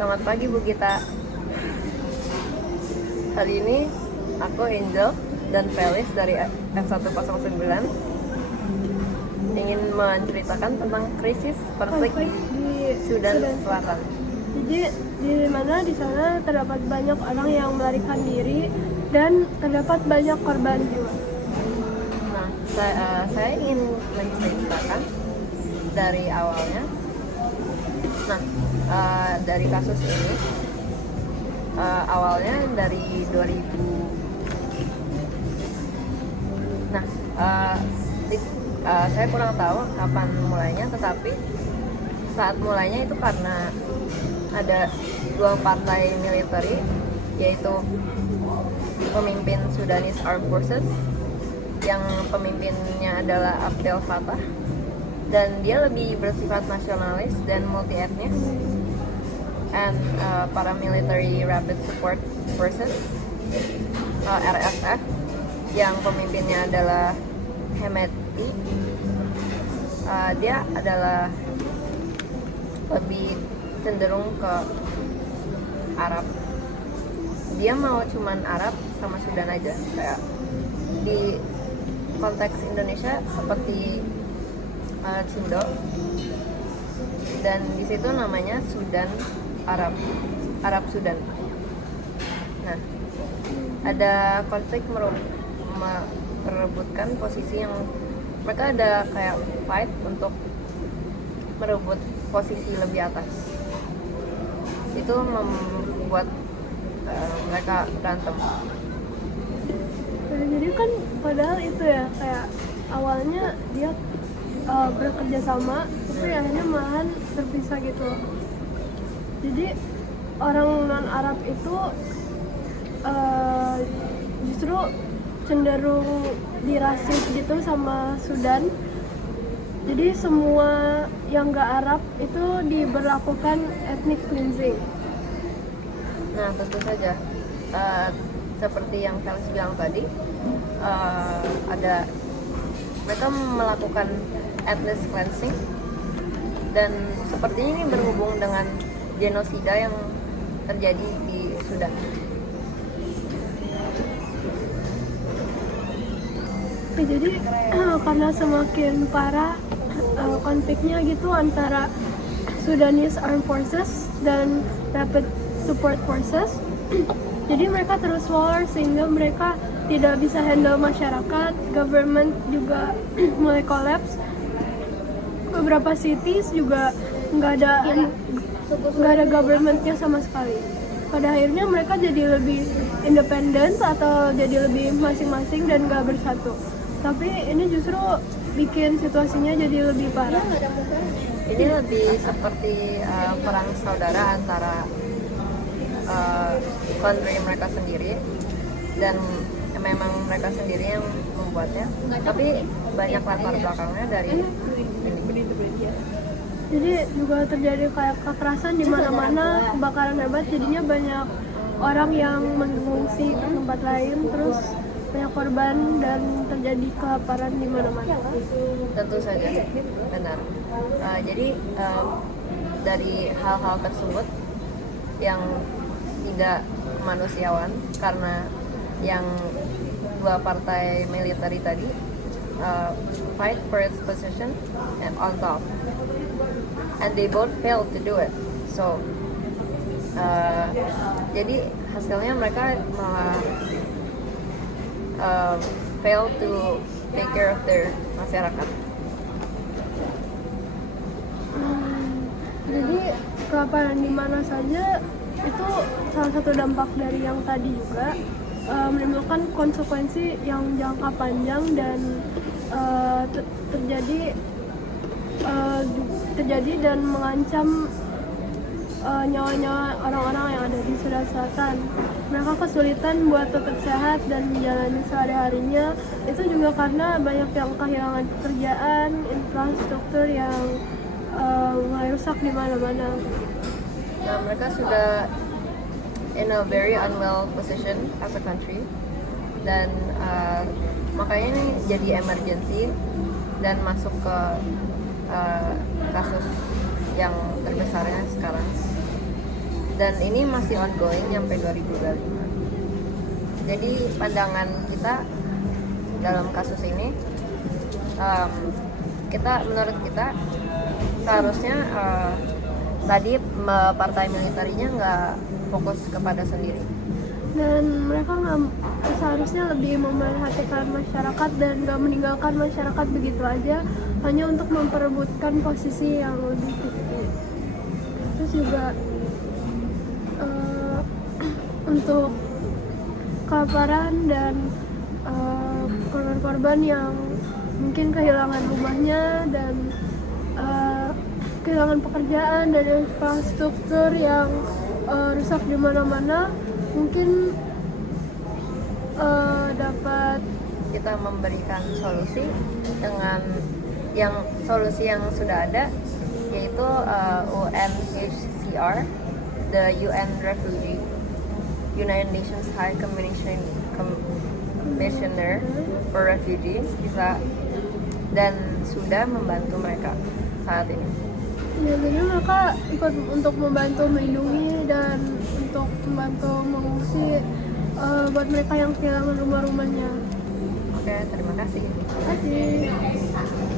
Selamat pagi Bu Gita. Hari ini aku Angel dan Felis dari F109 ingin menceritakan tentang krisis konflik di Sudan Selatan. Jadi di mana di sana terdapat banyak orang yang melarikan diri dan terdapat banyak korban jiwa. Nah, saya ingin menceritakan dari awalnya. Nah, dari kasus ini awalnya dari 2000. Nah, saya kurang tahu kapan mulainya, tetapi saat mulainya itu karena ada dua partai military, yaitu pemimpin Sudanese Armed Forces yang pemimpinnya adalah Abdel Fattah, dan dia lebih bersifat nasionalis dan multi etnis, and Paramilitary Rapid Support Forces RSF yang pemimpinnya adalah Hemedti. Dia adalah lebih cenderung ke Arab. Dia mau cuman Arab sama Sudan aja, kayak di konteks Indonesia seperti Cindo, dan di situ namanya Sudan Arab Sudan. Nah, ada konflik merebutkan posisi yang mereka ada kayak fight untuk merebut posisi lebih atas. Itu membuat mereka berantem. Jadi kan padahal itu ya kayak awalnya dia bekerja sama, tapi akhirnya malahan terpisah gitu. Jadi orang non Arab itu justru cenderung dirasis gitu sama Sudan. Jadi semua yang nggak Arab itu diberlakukan ethnic cleansing. Nah, tentu saja seperti yang Felis bilang tadi, ada mereka melakukan ethnic cleansing, dan seperti ini berhubung dengan genosida yang terjadi di Sudan. Jadi karena semakin parah konfliknya gitu antara Sudanese Armed Forces dan Rapid Support Forces, jadi mereka terus war sehingga mereka tidak bisa handle masyarakat. Government juga mulai collapse. Beberapa cities juga nggak ada governmentnya sama sekali. Pada akhirnya mereka jadi lebih independen atau jadi lebih masing-masing dan nggak bersatu. Tapi ini justru bikin situasinya jadi lebih parah. Ini lebih seperti perang saudara antara country mereka sendiri, dan memang mereka sendiri yang membuatnya. Tapi banyak latar belakangnya dari ini. Jadi juga terjadi kayak kekerasan di mana-mana, kebakaran hebat, jadinya banyak orang yang mengungsi ke tempat lain, terus banyak korban dan terjadi kelaparan di mana-mana. Tentu saja, benar. Jadi dari hal-hal tersebut yang tidak kemanusiawan, karena yang dua partai militer tadi fight for its position and on top, and they both failed to do it. So jadi hasilnya mereka malah fail to take care of their masyarakat. Jadi kelaparan di mana saja itu salah satu dampak dari yang tadi juga, menimbulkan konsekuensi yang jangka panjang dan terjadi dan mengancam nyawa-nyawa orang-orang yang ada di Sudan Selatan. Mereka kesulitan buat tetap sehat dan menjalani sehari-harinya. Itu juga karena banyak yang kehilangan pekerjaan, infrastruktur yang mulai rusak di mana-mana. Nah, mereka sudah in a very unwell position as a country, dan makanya ini jadi emergency dan masuk ke kasus yang terbesarnya sekarang. dan ini masih ongoing sampai 2025. Jadi pandangan kita dalam kasus ini, menurut kita seharusnya tadi partai militernya nggak fokus kepada sendiri. Dan mereka nggak seharusnya lebih memerhatikan masyarakat dan nggak meninggalkan masyarakat begitu aja hanya untuk memperebutkan posisi yang lebih tinggi. Terus juga untuk kelaparan dan korban-korban yang mungkin kehilangan rumahnya dan kehilangan pekerjaan dan infrastruktur yang rusak di mana-mana, mungkin dapat kita memberikan solusi dengan solusi yang sudah ada, yaitu UNHCR, the UN Refugee, United Nations High Commissioner for Refugees, bisa dan sudah membantu mereka saat ini. ya, jadi mereka ikut untuk membantu melindungi dan untuk membantu mengungsi buat mereka yang kehilangan rumah-rumahnya. Oke, terima kasih. Terima kasih.